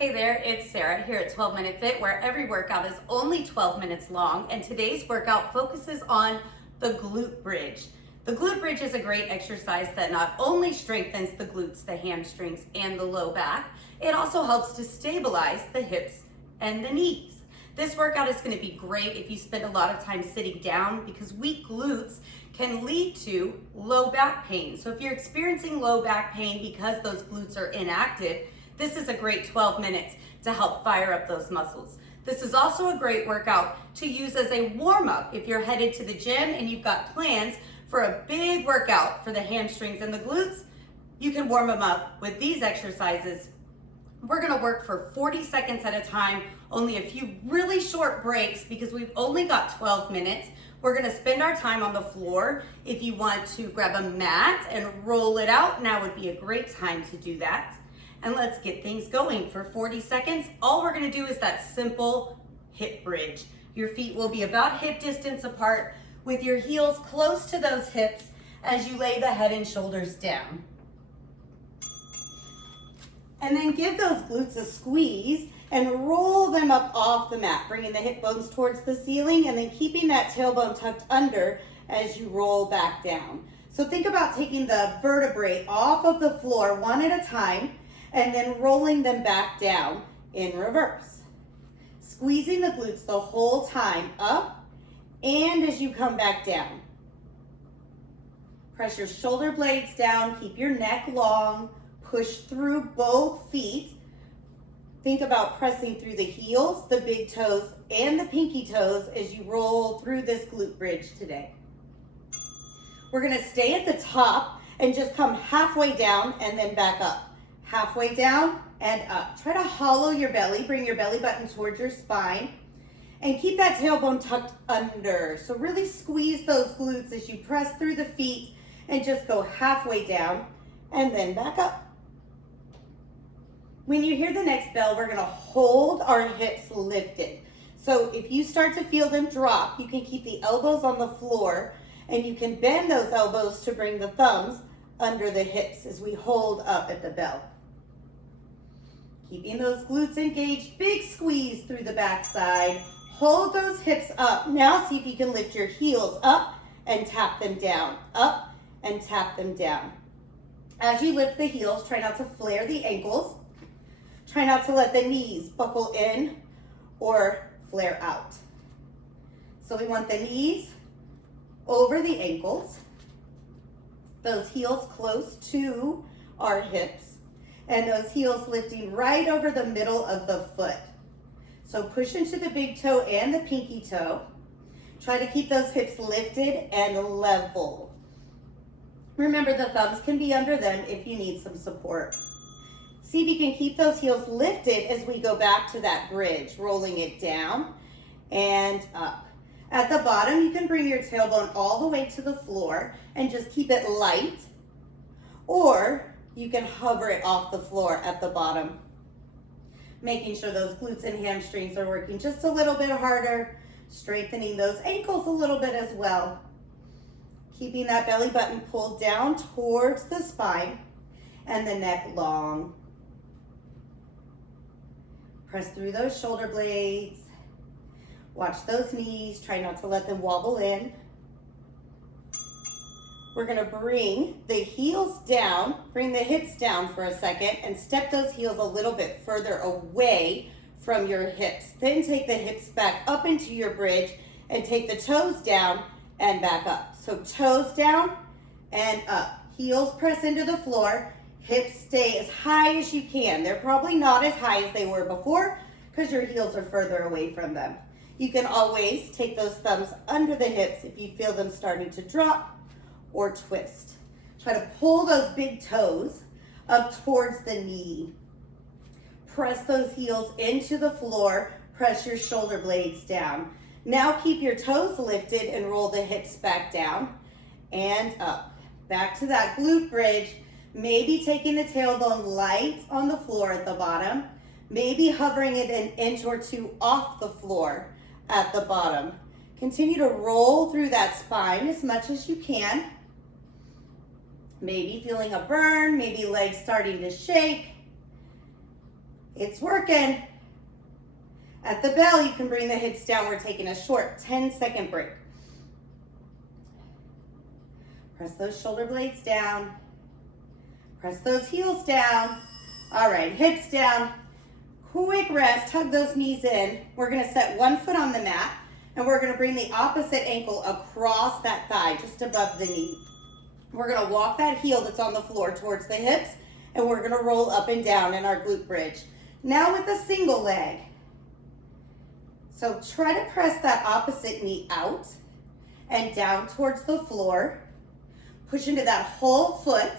Hey there, it's Sarah here at 12 Minute Fit, where every workout is only 12 minutes long, and today's workout focuses on the glute bridge. The glute bridge is a great exercise that not only strengthens the glutes, the hamstrings, and the low back, it also helps to stabilize the hips and the knees. This workout is going to be great if you spend a lot of time sitting down, because weak glutes can lead to low back pain. So if you're experiencing low back pain because those glutes are inactive, this is a great 12 minutes to help fire up those muscles. This is also a great workout to use as a warm-up if you're headed to the gym and you've got plans for a big workout for the hamstrings and the glutes. You can warm them up with these exercises. We're gonna work for 40 seconds at a time, only a few really short breaks because we've only got 12 minutes. We're gonna spend our time on the floor. If you want to grab a mat and roll it out, now would be a great time to do that. And let's get things going for 40 seconds. All we're gonna do is that simple hip bridge. Your feet will be about hip distance apart with your heels close to those hips as you lay the head and shoulders down. And then give those glutes a squeeze and roll them up off the mat, bringing the hip bones towards the ceiling and then keeping that tailbone tucked under as you roll back down. So think about taking the vertebrae off of the floor one at a time and then rolling them back down in reverse. Squeezing the glutes the whole time up and as you come back down. Press your shoulder blades down, keep your neck long, push through both feet. Think about pressing through the heels, the big toes, and the pinky toes as you roll through this glute bridge today. We're gonna stay at the top and just come halfway down and then back up. Halfway down and up. Try to hollow your belly, bring your belly button towards your spine, and keep that tailbone tucked under. So really squeeze those glutes as you press through the feet and just go halfway down and then back up. When you hear the next bell, we're gonna hold our hips lifted. So if you start to feel them drop, you can keep the elbows on the floor and you can bend those elbows to bring the thumbs under the hips as we hold up at the bell. Keeping those glutes engaged, big squeeze through the backside. Hold those hips up. Now see if you can lift your heels up and tap them down, up and tap them down. As you lift the heels, try not to flare the ankles. Try not to let the knees buckle in or flare out. So we want the knees over the ankles, those heels close to our hips, and those heels lifting right over the middle of the foot. So push into the big toe and the pinky toe. Try to keep those hips lifted and level. Remember, the thumbs can be under them if you need some support. See if you can keep those heels lifted as we go back to that bridge, rolling it down and up. At the bottom, you can bring your tailbone all the way to the floor and just keep it light, or you can hover it off the floor at the bottom, making sure those glutes and hamstrings are working just a little bit harder, strengthening those ankles a little bit as well. Keeping that belly button pulled down towards the spine and the neck long. Press through those shoulder blades. Watch those knees. Try not to let them wobble in. We're gonna bring the heels down, bring the hips down for a second, and step those heels a little bit further away from your hips. Then take the hips back up into your bridge and take the toes down and back up. So toes down and up. Heels press into the floor. Hips stay as high as you can. They're probably not as high as they were before because your heels are further away from them. You can always take those thumbs under the hips if you feel them starting to drop or twist. Try to pull those big toes up towards the knee. Press those heels into the floor. Press your shoulder blades down. Now keep your toes lifted and roll the hips back down and up. Back to that glute bridge. Maybe taking the tailbone light on the floor at the bottom. Maybe hovering it an inch or two off the floor at the bottom. Continue to roll through that spine as much as you can. Maybe feeling a burn, maybe legs starting to shake. It's working. At the bell, you can bring the hips down. We're taking a short 10-second break. Press those shoulder blades down. Press those heels down. All right, hips down. Quick rest, hug those knees in. We're gonna set one foot on the mat and we're gonna bring the opposite ankle across that thigh, just above the knee. We're gonna walk that heel that's on the floor towards the hips and we're gonna roll up and down in our glute bridge. Now with a single leg. So try to press that opposite knee out and down towards the floor. Push into that whole foot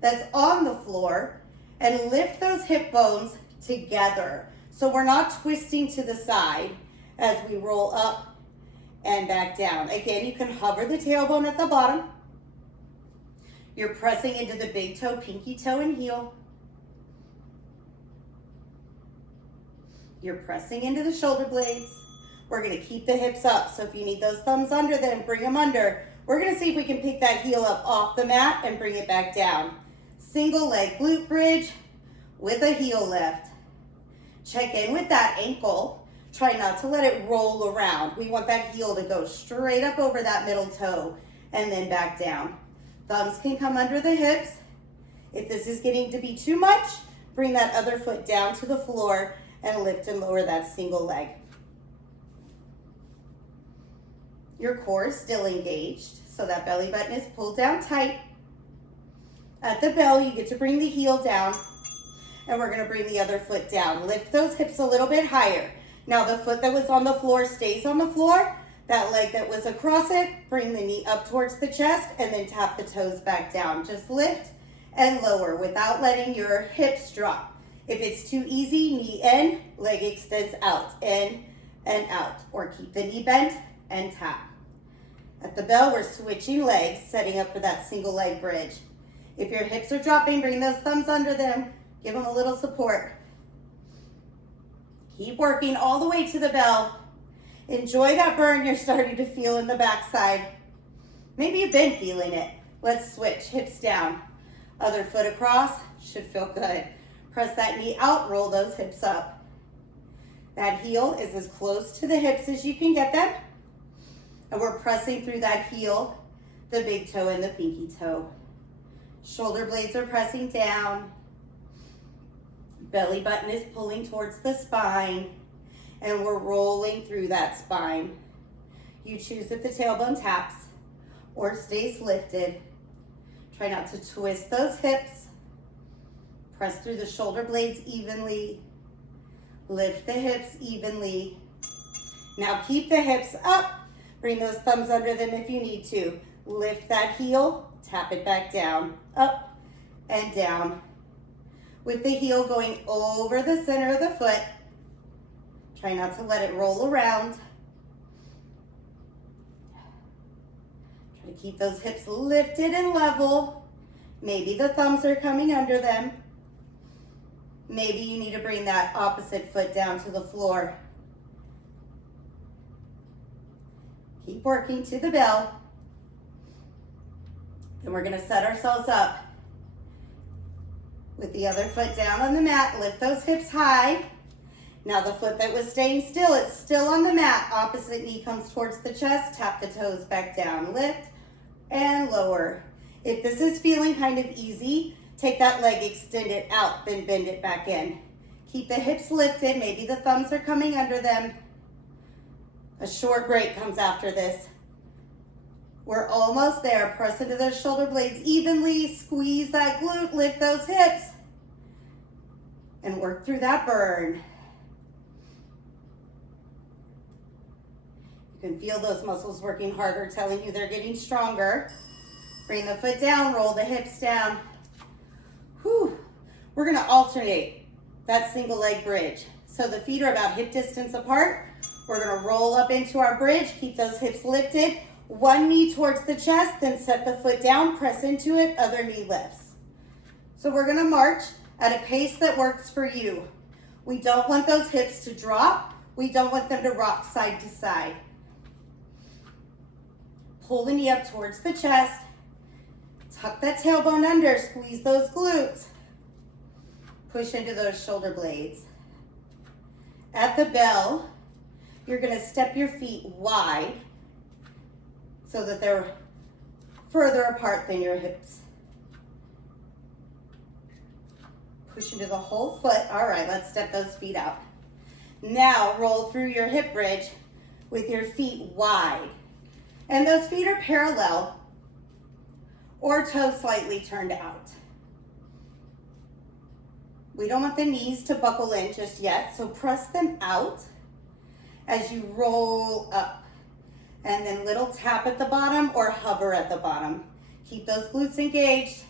that's on the floor and lift those hip bones together. So we're not twisting to the side as we roll up and back down. Again, you can hover the tailbone at the bottom. You're pressing into the big toe, pinky toe, and heel. You're pressing into the shoulder blades. We're gonna keep the hips up. So if you need those thumbs under them, bring them under. We're gonna see if we can pick that heel up off the mat and bring it back down. Single leg glute bridge with a heel lift. Check in with that ankle. Try not to let it roll around. We want that heel to go straight up over that middle toe and then back down. Thumbs can come under the hips. If this is getting to be too much, bring that other foot down to the floor and lift and lower that single leg. Your core is still engaged, so that belly button is pulled down tight. At the bell, you get to bring the heel down, and we're gonna bring the other foot down. Lift those hips a little bit higher. Now the foot that was on the floor stays on the floor. That leg that was across it, bring the knee up towards the chest, and then tap the toes back down. Just lift and lower without letting your hips drop. If it's too easy, knee in, leg extends out, in and out. Or keep the knee bent and tap. At the bell, we're switching legs, setting up for that single leg bridge. If your hips are dropping, bring those thumbs under them. Give them a little support. Keep working all the way to the bell. Enjoy that burn you're starting to feel in the backside. Maybe you've been feeling it. Let's switch, hips down. Other foot across, should feel good. Press that knee out, roll those hips up. That heel is as close to the hips as you can get them. And we're pressing through that heel, the big toe and the pinky toe. Shoulder blades are pressing down. Belly button is pulling towards the spine. And we're rolling through that spine. You choose if the tailbone taps or stays lifted. Try not to twist those hips. Press through the shoulder blades evenly. Lift the hips evenly. Now keep the hips up. Bring those thumbs under them if you need to. Lift that heel, tap it back down, up and down. With the heel going over the center of the foot. Try not to let it roll around. Try to keep those hips lifted and level. Maybe the thumbs are coming under them. Maybe you need to bring that opposite foot down to the floor. Keep working to the bell. Then we're gonna set ourselves up with the other foot down on the mat. Lift those hips high. Now the foot that was staying still, it's still on the mat. Opposite knee comes towards the chest. Tap the toes back down. Lift and lower. If this is feeling kind of easy, take that leg, extend it out, then bend it back in. Keep the hips lifted. Maybe the thumbs are coming under them. A short break comes after this. We're almost there. Press into those shoulder blades evenly. Squeeze that glute. Lift those hips. And work through that burn. You can feel those muscles working harder, telling you they're getting stronger. Bring the foot down. Roll the hips down. Whew. We're going to alternate that single leg bridge. So the feet are about hip distance apart. We're gonna roll up into our bridge, keep those hips lifted, one knee towards the chest, then set the foot down, press into it, other knee lifts. So we're gonna march at a pace that works for you. We don't want those hips to drop. We don't want them to rock side to side. Pull the knee up towards the chest, tuck that tailbone under, squeeze those glutes. Push into those shoulder blades. At the bell, you're gonna step your feet wide so that they're further apart than your hips. Push into the whole foot. All right, let's step those feet out. Now roll through your hip bridge with your feet wide. And those feet are parallel or toes slightly turned out. We don't want the knees to buckle in just yet, so press them out as you roll up. And then little tap at the bottom or hover at the bottom. Keep those glutes engaged.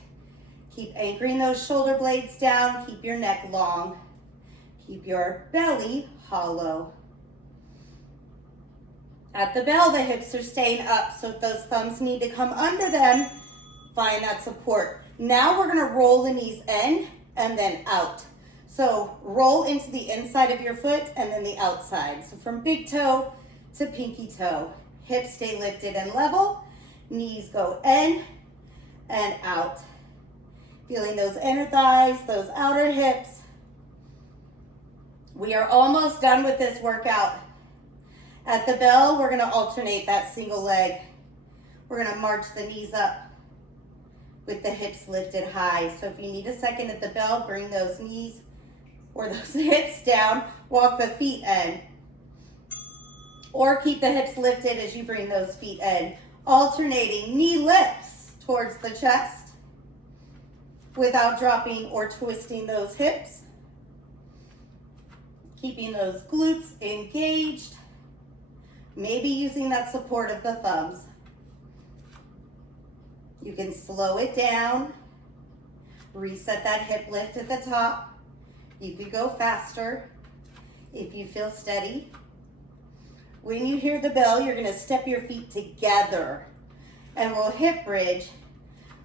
Keep anchoring those shoulder blades down. Keep your neck long. Keep your belly hollow. At the bell, the hips are staying up, so if those thumbs need to come under them, find that support. Now we're gonna roll the knees in and then out. So roll into the inside of your foot and then the outside. So from big toe to pinky toe. Hips stay lifted and level. Knees go in and out. Feeling those inner thighs, those outer hips. We are almost done with this workout. At the bell, we're gonna alternate that single leg. We're gonna march the knees up with the hips lifted high. So if you need a second at the bell, bring those knees or those hips down, walk the feet in. Or keep the hips lifted as you bring those feet in. Alternating knee lifts towards the chest without dropping or twisting those hips. Keeping those glutes engaged. Maybe using that support of the thumbs. You can slow it down. Reset that hip lift at the top. You could go faster if you feel steady. When you hear the bell, you're gonna step your feet together and we'll hip bridge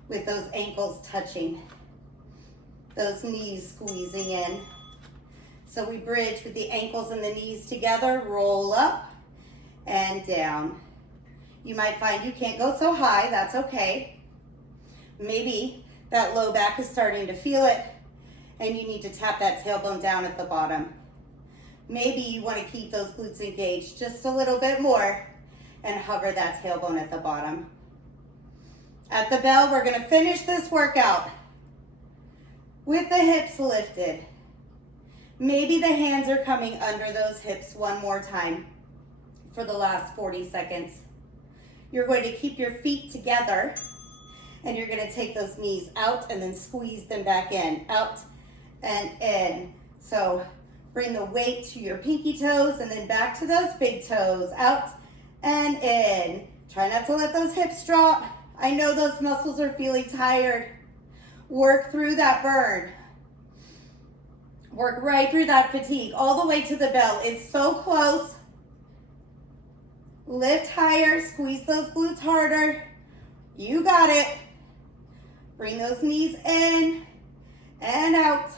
with those ankles touching, those knees squeezing in. So we bridge with the ankles and the knees together, roll up and down. You might find you can't go so high, that's okay. Maybe that low back is starting to feel it and you need to tap that tailbone down at the bottom. Maybe you want to keep those glutes engaged just a little bit more and hover that tailbone at the bottom. At the bell, we're going to finish this workout with the hips lifted. Maybe the hands are coming under those hips one more time for the last 40 seconds. You're going to keep your feet together and you're going to take those knees out and then squeeze them back in, out and in. So bring the weight to your pinky toes and then back to those big toes, out and in. Try not to let those hips drop. I know those muscles are feeling tired. Work through that burn. Work right through that fatigue, all the way to the bell. It's so close. Lift higher, squeeze those glutes harder. You got it. Bring those knees in and out.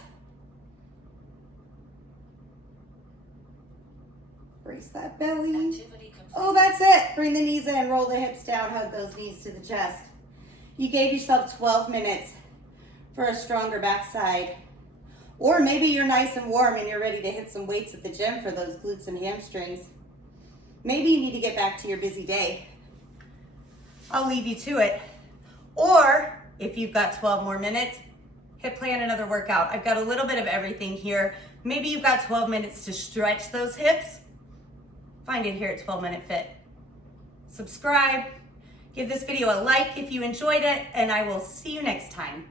Brace that belly. Oh, that's it. Bring the knees in, roll the hips down, hug those knees to the chest. You gave yourself 12 minutes for a stronger backside. Or maybe you're nice and warm and you're ready to hit some weights at the gym for those glutes and hamstrings. Maybe you need to get back to your busy day. I'll leave you to it. Or if you've got 12 more minutes, hit play on another workout. I've got a little bit of everything here. Maybe you've got 12 minutes to stretch those hips. Find it here at 12 Minute Fit. Subscribe, give this video a like if you enjoyed it, and I will see you next time.